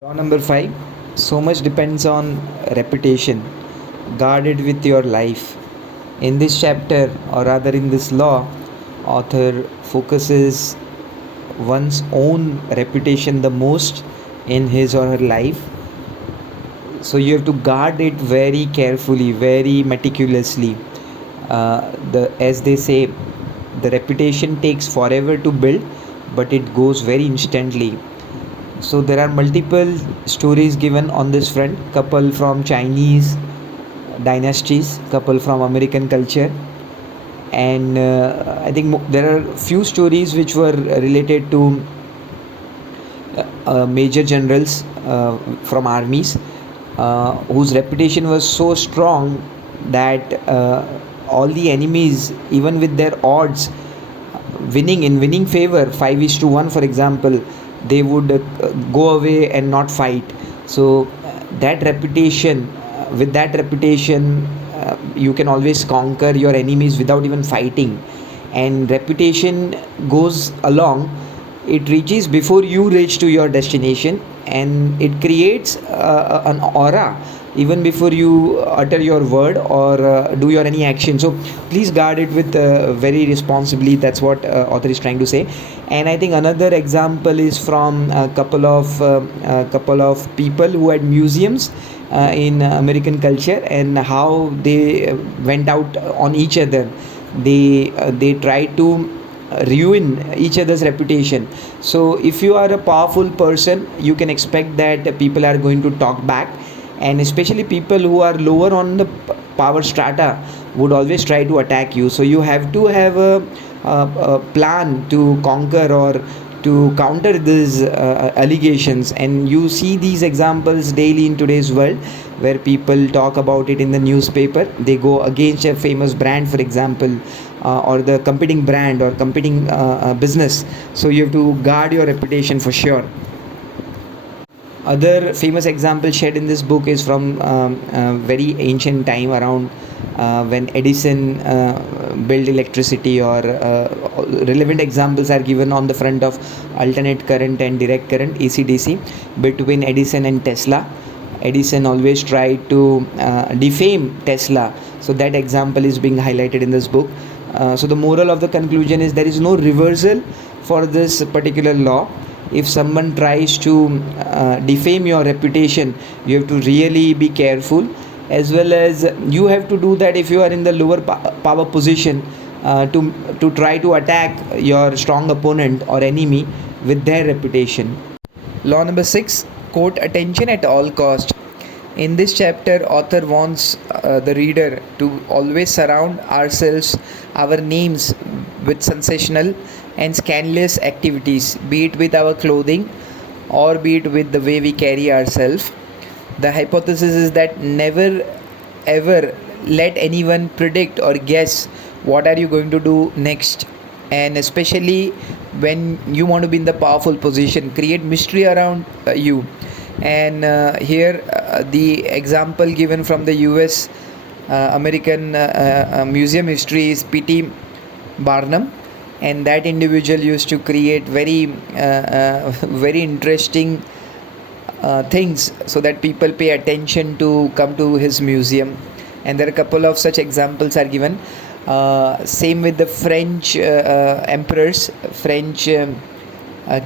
Law number 5. So much depends on reputation. Guard it with your life. In this chapter, or rather in this law, author focuses one's own reputation the most in his or her life. So you have to guard it very carefully, very meticulously. As they say, the reputation takes forever to build, but it goes very instantly. So there are multiple stories given on this front, couple from Chinese dynasties, couple from American culture, and I think there are few stories which were related to major generals from armies whose reputation was so strong that all the enemies, even with their odds, winning favor 5 is to 1, for example, they would go away and not fight. So that reputation, with that reputation, you can always conquer your enemies without even fighting. And reputation goes along, it reaches before you reach to your destination, and it creates an aura even before you utter your word or do your any action. So please guard it with very responsibly. That's what author is trying to say. And I think another example is from a couple of people who had museums in American culture, and how they went out on each other. They tried to ruin each other's reputation. So if you are a powerful person, you can expect that people are going to talk back, and especially people who are lower on the power strata would always try to attack you. So you have to have a plan to conquer or to counter these allegations. And you see these examples daily in today's world, where people talk about it in the newspaper. They go against a famous brand, for example, or the competing brand or competing business. So you have to guard your reputation for sure. Other famous example shared in this book is from very ancient time, around when Edison built electricity, or relevant examples are given on the front of alternate current and direct current, AC/DC, between Edison and Tesla. Edison always tried to defame Tesla, so that example is being highlighted in this book. So the moral of the conclusion is there is no reversal for this particular law. If someone tries to defame your reputation, you have to really be careful, as well as you have to do that if you are in the lower power position, to try to attack your strong opponent or enemy with their reputation. Law number 6. Quote attention at all cost. In this chapter, author wants the reader to always surround ourselves, our names, with sensational and scandalous activities, be it with our clothing or be it with the way we carry ourselves. The hypothesis is that never ever let anyone predict or guess what are you going to do next. And especially when you want to be in the powerful position, create mystery around you. And here the example given from the US American museum history is P.T. Barnum, and that individual used to create very interesting things so that people pay attention to come to his museum. And there are a couple of such examples are given. Same with the French emperors, French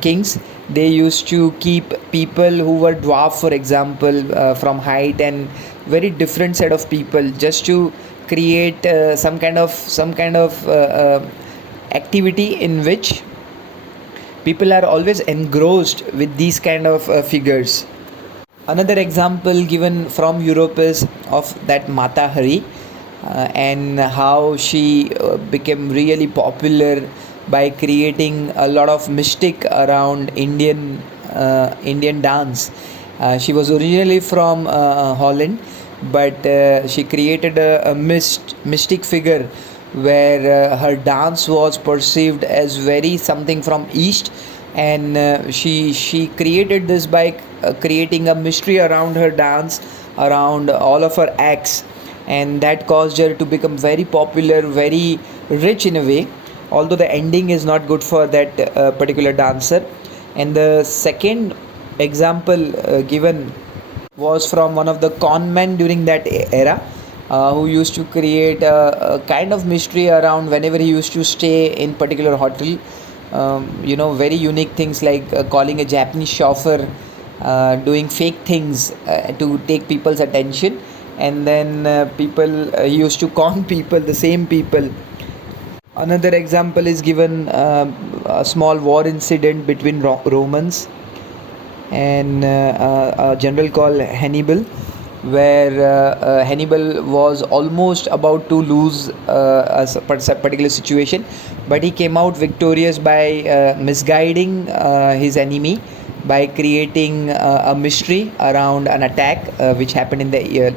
kings. They used to keep people who were dwarf, for example, from height, and very different set of people, just to create some kind of activity in which people are always engrossed with these kind of figures. Another example given from Europe is of that Mata Hari, and how she became really popular by creating a lot of mystic around Indian dance. She was originally from Holland, but she created a mystic figure where her dance was perceived as very something from East, and she created this by creating a mystery around her dance, around all of her acts, and that caused her to become very popular, very rich in a way, although the ending is not good for that particular dancer. And the second example given was from one of the con men during that era, who used to create a kind of mystery around whenever he used to stay in particular hotel. Very unique things like calling a Japanese chauffeur, doing fake things to take people's attention, and then people he used to con people, the same people. Another example is given, a small war incident between Romans and a general called Hannibal, where Hannibal was almost about to lose a particular situation, but he came out victorious by misguiding his enemy by creating a mystery around an attack which happened in the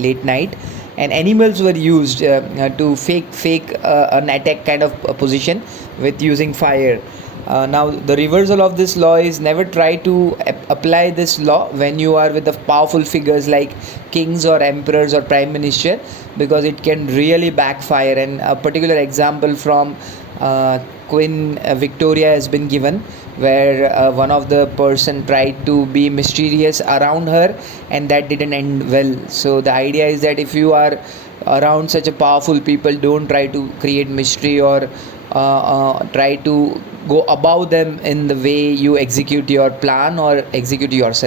late night, and animals were used to fake an attack kind of position with using fire. Now, the reversal of this law is never try to apply this law when you are with the powerful figures like kings or emperors or prime minister, because it can really backfire. And a particular example from Queen Victoria has been given, where one of the person tried to be mysterious around her, and that didn't end well. So the idea is that if you are around such a powerful people, don't try to create mystery or try to go above them in the way you execute your plan or execute yourself.